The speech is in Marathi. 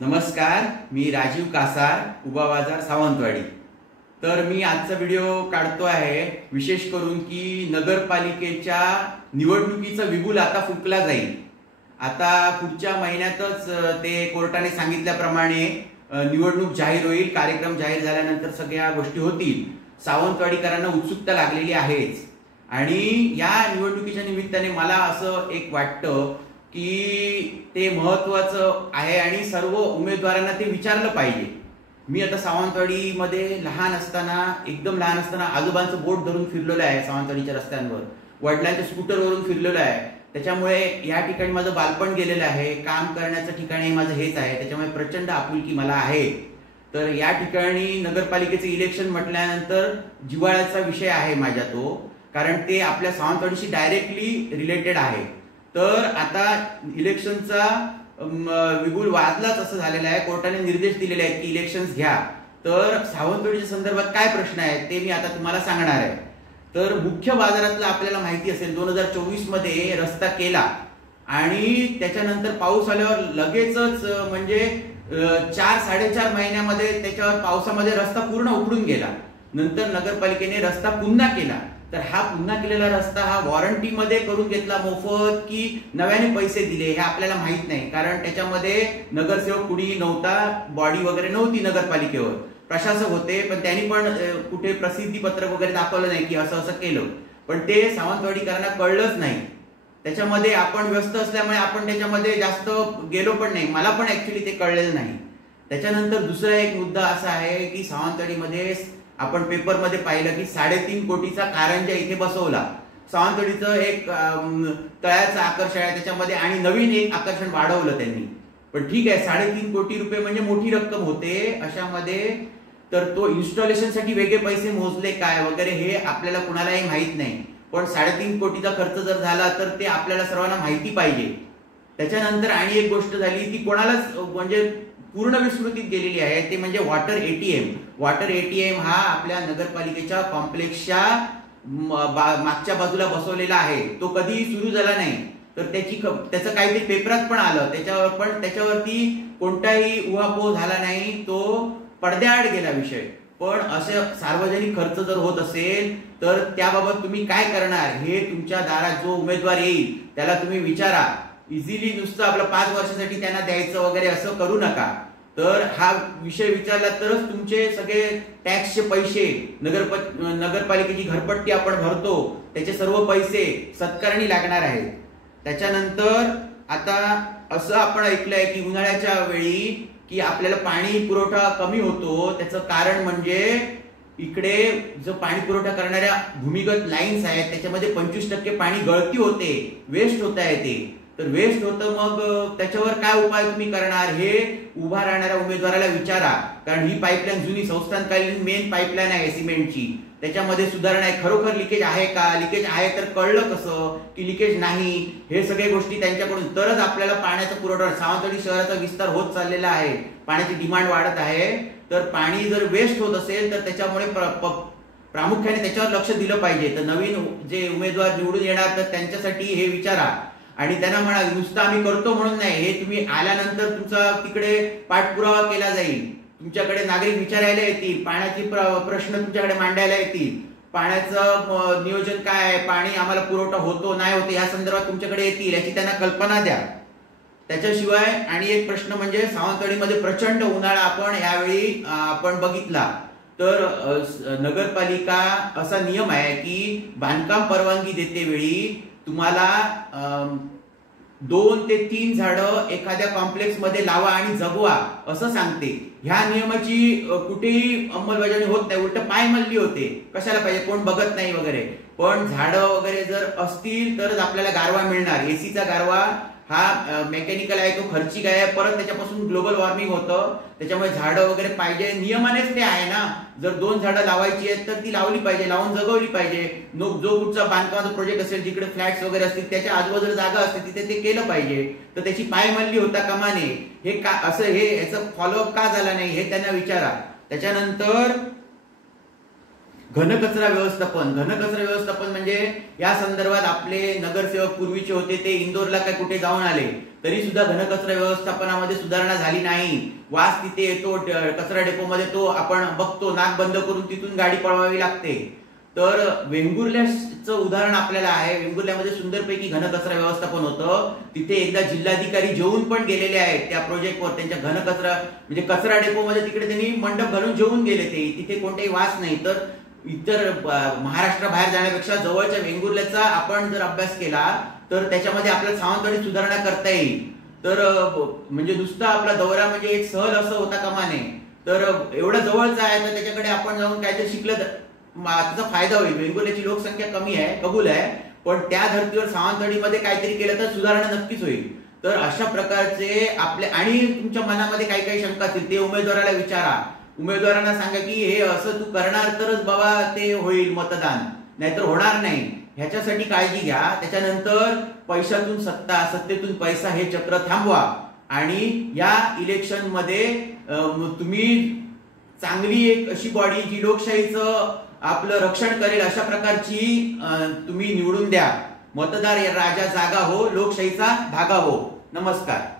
नमस्कार, मी राजीव कासार, उभा बाजार सावंतवाडी। तर मी आजचा व्हिडिओ काढतो आहे विशेष करून की नगरपालिकेच्या निवडणुकीचा बिगुल आता फुंकला जाईल। आता पुढच्या महिन्यातच ते कोर्टाने सांगितल्याप्रमाणे निवडणूक जाहीर होईल। कार्यक्रम जाहीर झाल्यानंतर सगळ्या गोष्टी होतील। सावंतवाडीकरांना उत्सुकता लागलेली आहेच आणि या निवडणुकीच्या निमित्ताने मला असं एक वाटतं की ते महत्त्वाचं आहे आणि सर्व उमेदवारांना ते विचारलं पाहिजे। मी आता सावंतवाडीमध्ये एकदम लहान असताना आजोबांचं बोट धरून फिरलेलो आहे सावंतवाडीच्या रस्त्यांवर, वडिलांच्या स्कूटरवरून फिरलेलो आहे। त्याच्यामुळे या ठिकाणी माझं बालपण गेलेलं आहे, काम करण्याचं ठिकाणी माझं हेच आहे, त्याच्यामुळे प्रचंड आपुलकी मला आहे। तर या ठिकाणी नगरपालिकेचे इलेक्शन म्हटल्यानंतर जिव्हाळ्याचा विषय आहे माझ्या तो, कारण ते आपल्या सावंतवाडीशी डायरेक्टली रिलेटेड आहे। तर आता इलेक्शनचा बिगुल वाजलाच असं झालेलं आहे। कोर्टाने निर्देश दिलेले आहेत की इलेक्शन्स घ्या। तर सावंतवाडीच्या संदर्भात काय प्रश्न आहेत ते मी आता तुम्हाला सांगणार आहे। तर मुख्य बाजारातला आपल्याला माहिती असेल 2024 मध्ये रस्ता केला आणि त्याच्यानंतर पाऊस आल्यावर लगेचच म्हणजे 4-4.5 महिन्यामध्ये त्याच्यावर पावसामध्ये रस्ता पूर्ण उखडून गेला। नंतर नगरपालिकेने रस्ता पुन्हा केला। तर हा पुन्हा केलेला रस्ता हा वॉरंटीमध्ये करून घेतला मोफत की नव्याने पैसे दिले हे आपल्याला माहित नाही, कारण त्याच्यामध्ये नगरसेवक कुणी नव्हता, बॉडी वगैरे नव्हती नगरपालिकेवर, प्रशासक होते, पण त्यांनी पण कुठे प्रसिद्धी पत्रक वगैरे दाखवलं नाही की असं असं केलं। पण ते सावंतवाडीकरांना कळलंच नाही। त्याच्यामध्ये आपण व्यस्त असल्यामुळे आपण त्याच्यामध्ये जास्त गेलो पण नाही, मला पण ऍक्च्युली ते कळलेलं नाही। त्याच्यानंतर दुसरा एक मुद्दा असा आहे की सावंतवाडीमध्ये आपण पेपरमध्ये पाहिलं की 3.5 कोटीचा कारंजा इथे बसवला। सावंतवाडीचं एक तळ्याचं आकर्षण आहे त्याच्यामध्ये आणि नवीन एक आकर्षण वाढवलं त्यांनी। पण ठीक आहे, 3.5 कोटी रुपये म्हणजे मोठी रक्कम होते अशामध्ये। तर तो इन्स्टॉलेशनसाठी वेगळे पैसे मोजले काय वगैरे हे आपल्याला कुणालाही माहित नाही, पण 3.5 कोटीचा खर्च जर झाला तर ते आपल्याला सर्वांना माहिती पाहिजे। त्याच्यानंतर आणि एक गोष्ट झाली ती कोणालाच म्हणजे पूर्ण विस्मृतीत गेलेली आहे, ते म्हणजे वॉटर एटीएम। वॉटर एटीएम हा आपल्या नगरपालिकेच्या कॉम्प्लेक्सच्या मागच्या बाजूला बसवलेला आहे। तो कधीही सुरू झाला नाही, तर त्याचं काहीतरी पेपरात पण आलं, त्याच्यावरती कोणताही उहापोह झाला नाही, तो पडद्याआड गेला विषय। पण असे सार्वजनिक खर्च जर होत असेल तर त्याबाबत तुम्ही काय करणार हे तुमच्या दारात जो उमेदवार येईल त्याला तुम्ही विचारा। इझिली नुसतं आपलं 5 वर्षासाठी त्यांना द्यायचं वगैरे असं करू नका। तर हा विषय विचारला तरच तुमचे सगळे टॅक्सचे पैसे, नगरपालिकेची घरपट्टी आपण भरतो त्याचे सर्व पैसे सत्कारणी लागणार आहेत। त्याच्यानंतर आता असं आपण ऐकलंय की उन्हाळ्याच्या वेळी की आपल्याला पाणी पुरवठा कमी होतो, त्याचं कारण म्हणजे इकडे जो पाणी पुरवठा करणाऱ्या भूमिगत लाईन्स आहेत त्याच्यामध्ये 25% पाणी गळती होते, वेस्ट होत आहे ते। तर वेस्ट होतं, मग त्याच्यावर काय उपाय तुम्ही करणार हे उभा राहणाऱ्या उमेदवाराला विचारा, कारण ही पाईपलाईन जुनी संस्थानकालीन मेन पाईपलाईन आहे सिमेंटची, त्याच्यामध्ये सुधारणा आहे। खरोखर लिकेज आहे का? लिकेज आहे तर कळलं कसं की लिकेज नाही? हे सगळे गोष्टी त्यांच्याकडून तरच आपल्याला पाण्याचा पुरवठा। सावंतवाडी शहराचा विस्तार होत चाललेला आहे, पाण्याची डिमांड वाढत आहे, तर पाणी जर वेस्ट होत असेल तर त्याच्यामुळे प्रामुख्याने त्याच्यावर लक्ष दिलं पाहिजे। तर नवीन जे उमेदवार निवडून येणार तर त्यांच्यासाठी हे विचारा आणि त्यांना म्हणा नुसतं आम्ही करतो म्हणून नाही, हे तुम्ही आल्यानंतर तुमचा तिकडे पाठपुरावा केला जाईल, तुमच्याकडे नागरिक विचारायला येतील, पाण्याचे प्रश्न तुमच्याकडे मांडायला येतील, पाण्याचं नियोजन काय आहे, पाणी आम्हाला पुरवठा होतो नाही होते या संदर्भात तुमच्याकडे येतील, याची त्यांना कल्पना द्या। त्याच्याशिवाय आणि एक प्रश्न म्हणजे सावंतवाडीमध्ये प्रचंड उन्हाळा आपण यावेळी आपण बघितला। तर नगरपालिका असा नियम आहे की बांधकाम परवानगी देते वेळी तुम्हाला 2 ते 3 झाडं एखाद्या कॉम्प्लेक्स मध्ये लावा आणि जगवा असं सांगते। ह्या नियमाची कुठेही अंमलबजावणी होत नाही, उलट पायमल्ली होते, कशाला पाहिजे, कोण बघत नाही वगैरे। पण झाडं वगैरे जर असतील तरच आपल्याला गारवा मिळणार। एसीचा गारवा हा मेकॅनिकल आहे, तो खर्चिक आहे, परत त्याच्यापासून ग्लोबल वॉर्मिंग होतं, त्याच्यामुळे झाडं वगैरे पाहिजे, नियमानेच ते आहे ना। जर 2 झाडं लावायची आहेत तर ती लावली पाहिजे, लावून जगवली पाहिजे। जो कुठचा बांधकामाचा प्रोजेक्ट असेल जिकडे फ्लॅट्स वगैरे असतील त्याच्या आजूबाजूला जागा असते तिथे ते केलं पाहिजे। तर त्याची पायमल्ली होता कामा नये, हे का असं हे याचं फॉलोअप का झाला नाही हे त्यांना विचारा। त्याच्यानंतर घनकचरा व्यवस्थापन म्हणजे या संदर्भात आपले नगरसेवक पूर्वीचे होते ते इंदोरला काय कुठे जाऊन आले तरी सुद्धा घनकचरा व्यवस्थापनामध्ये सुधारणा झाली नाही। वास तिथे येतो, कचरा डेपोमध्ये तो आपण बघतो, नाक बंद करून तिथून गाडी पळवावी लागते। तर वेंगुर्ल्याचं उदाहरण आपल्याला आहे। वेंगुर्ल्यामध्ये सुंदरपैकी घनकचरा व्यवस्थापन होतं। तिथे एकदा जिल्हाधिकारी जेवून पण गेलेले आहेत त्या प्रोजेक्टवर, त्यांच्या घनकचरा म्हणजे कचरा डेपोमध्ये तिकडे त्यांनी मंडप घालून जेवून गेले ते, तिथे कोणतेही वास नाही। तर इतर महाराष्ट्राबाहेर जाण्यापेक्षा जवळच्या वेंगुर्ल्याचा आपण जर अभ्यास केला तर त्याच्यामध्ये आपल्याला सावंतवाडीत सुधारणा करता येईल। तर म्हणजे नुसता आपला दौरा म्हणजे एक सहल असं होता कामा नये, तर एवढा जवळचा आहे तर त्याच्याकडे आपण जाऊन काहीतरी शिकलं त्याचा फायदा होईल। वेंगुर्ल्याची लोकसंख्या कमी आहे, कबूल आहे, पण त्या धर्तीवर सावंतवाडीमध्ये काहीतरी केलं तर सुधारणा नक्कीच होईल। तर अशा प्रकारचे आपले आणि तुमच्या मनामध्ये काही काही शंका असतील ते उमेदवाराला विचारा, उमेदवारांना सांगा की हे असं तू करणार तरच बाबा ते होईल मतदान, नाहीतर होणार नाही, ह्याच्यासाठी काळजी घ्या। त्याच्यानंतर पैशातून सत्ता, सत्तेतून पैसा हे चक्र थांबवा आणि या इलेक्शन मध्ये तुम्ही चांगली एक अशी बॉडी जी लोकशाहीचं आपलं रक्षण करेल अशा प्रकारची तुम्ही निवडून द्या। मतदार राजा जागा हो, लोकशाहीचा धागा हो। नमस्कार।